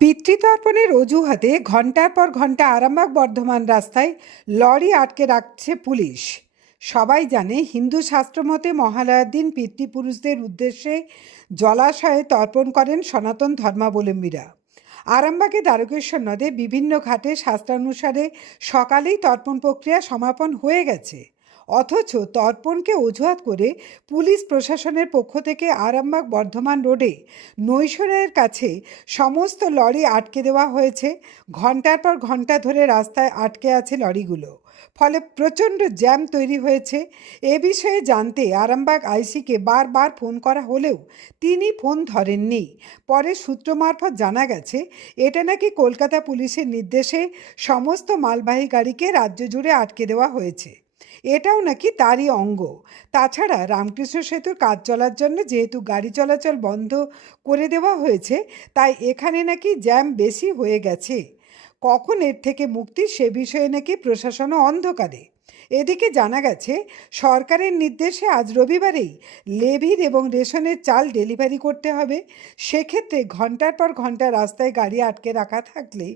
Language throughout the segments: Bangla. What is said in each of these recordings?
পিতৃতর্পণের অজুহাতে ঘণ্টার পর ঘণ্টা আরামবাগ বর্ধমান রাস্তায় লরি আটকে রাখছে পুলিশ। সবাই জানে হিন্দু শাস্ত্রমতে মহালয়ার দিন পিতৃপুরুষদের উদ্দেশ্যে জলাশয়ে তর্পণ করেন সনাতন ধর্মাবলম্বীরা। আরামবাগে দ্বারকেশ্বর নদে বিভিন্ন ঘাটে শাস্ত্রানুসারে সকালেই তর্পণ প্রক্রিয়া সমাপন হয়ে গেছে। অথচ তর্পণকে অজুহাত করে পুলিশ প্রশাসনের পক্ষ থেকে আরামবাগ বর্ধমান রোডে নৈশরের কাছে সমস্ত লরি আটকে দেওয়া হয়েছে। ঘণ্টার পর ঘণ্টা ধরে রাস্তায় আটকে আছে লরিগুলো। ফলে প্রচণ্ড জ্যাম তৈরি হয়েছে। এ বিষয়ে জানতে আরামবাগ আইসিকে বারবার ফোন করা হলেও তিনি ফোন ধরেননি। পরে সূত্র মারফত জানা গেছে, এটা নাকি কলকাতা পুলিশের নির্দেশে সমস্ত মালবাহী গাড়িকে রাজ্য জুড়ে আটকে দেওয়া হয়েছে। এটাও নাকি তারই অঙ্গ। তাছাড়া রামকৃষ্ণ সেতুর কাজ চলার জন্য যেহেতু গাড়ি চলাচল বন্ধ করে দেওয়া হয়েছে, তাই এখানে নাকি জ্যাম বেশি হয়ে গেছে। কখন এর থেকে মুক্তি সে বিষয়ে নাকি প্রশাসনও অন্ধকারে। এদিকে জানা গেছে, সরকারের নির্দেশে আজ রবিবারেই লেভির এবং রেশনের চাল ডেলিভারি করতে হবে। সেক্ষেত্রে ঘণ্টার পর ঘণ্টা রাস্তায় গাড়ি আটকে রাখা থাকলে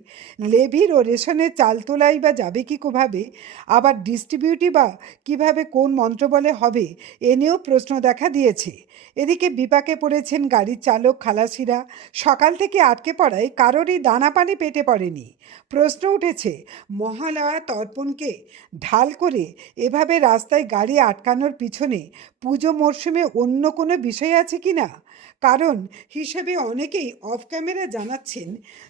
লেভির ও রেশনের চাল তোলাই বা যাবে কি কোভাবে, আবার ডিস্ট্রিবিউটি বা কীভাবে কোন মন্ত্রবলে হবে, এ নিয়েও প্রশ্ন দেখা দিয়েছে। এদিকে বিপাকে পড়েছেন গাড়ির চালক খালাসিরা, সকাল থেকে আটকে পড়ায় কারোরই দানা পানি পেটে পড়েনি। প্রশ্ন উঠেছে, মহালয়া তর্পণকে ঢাল করে এভাবে রাস্তায় গাড়ি আটকানোর পিছনে পুজো মরশুমে অন্য কোনো বিষয় আছে কি না? কারণ হিসেবে অনেকেই অফ ক্যামেরা জানাচ্ছেন,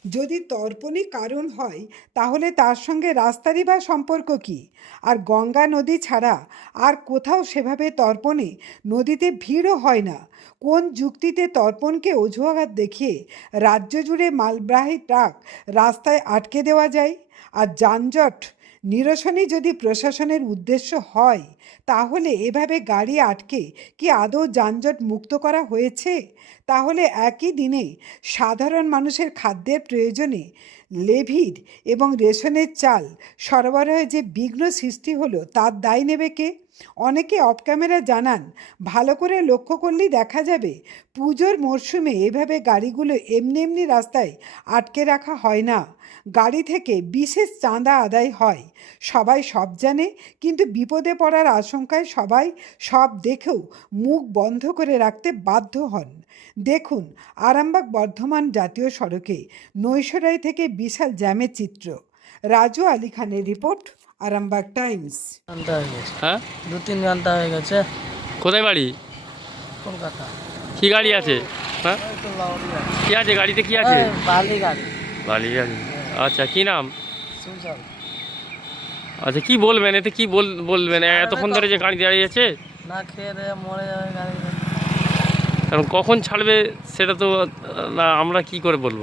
যদি তর্পণই কারণ হয়, তাহলে তার সঙ্গে রাস্তারই বা সম্পর্ক কী? আর গঙ্গা নদী ছাড়া আর কোথাও সেভাবে তর্পণে নদীতে ভিড়ও হয় না। কোন যুক্তিতে তর্পণকে অজুহাত দেখিয়ে রাজ্য জুড়ে মালবাহী ট্রাক রাস্তায় আটকে দেওয়া যায়? আর যানজট নিরসনই যদি প্রশাসনের উদ্দেশ্য হয়, তাহলে এভাবে গাড়ি আটকে কি আদৌ যানজট মুক্ত করা হয়েছে? তাহলে একই দিনে সাধারণ মানুষের খাদ্যের প্রয়োজনে লেভির এবং রেশনের চাল সরবরাহে যে বিঘ্ন সৃষ্টি হলো, তার দায় নেবে কে? অনেকে অফ ক্যামেরা জানান, ভালো করে লক্ষ্য করলেই দেখা যাবে, পুজোর মরশুমে এভাবে গাড়িগুলো এমনি এমনি রাস্তায় আটকে রাখা হয় না। গাড়ি থেকে বিশেষ চাঁদা আদায় হয়। সবাই সব জানে, কিন্তু বিপদে পড়ার আশঙ্কায় সবাই সব দেখেও মুখ বন্ধ করে রাখতে বাধ্য হন। দেখুন, আরামবাগ বর্ধমান জাতীয় সড়কে নৈশরাই থেকে বিশাল জ্যামের চিত্র। রাজু আলী খানের রিপোর্ট আরামবাগ টাইমস। ঘণ্টা হয়ে? গেছে হ্যাঁ দু তিন ঘণ্টা হয়ে গেছে। কোথায় বাড়ি? কলকাতা। কি গাড়ি আছে? হ্যাঁ। কি আছে? গাড়িতে কি আছে? বালি গাড়ি। বালি গাড়ি। আচ্ছা কি নাম? আচ্ছা কি বলবেন? এতে কি বল বলবেন? এতক্ষণ ধরে যে গাড়ি দাঁড়িয়ে আছে? না খেয়ে দিয়ে মরে যাবে গাড়ি। কারণ কখন ছাড়বে সেটা তো না আমরা কি করে বলব?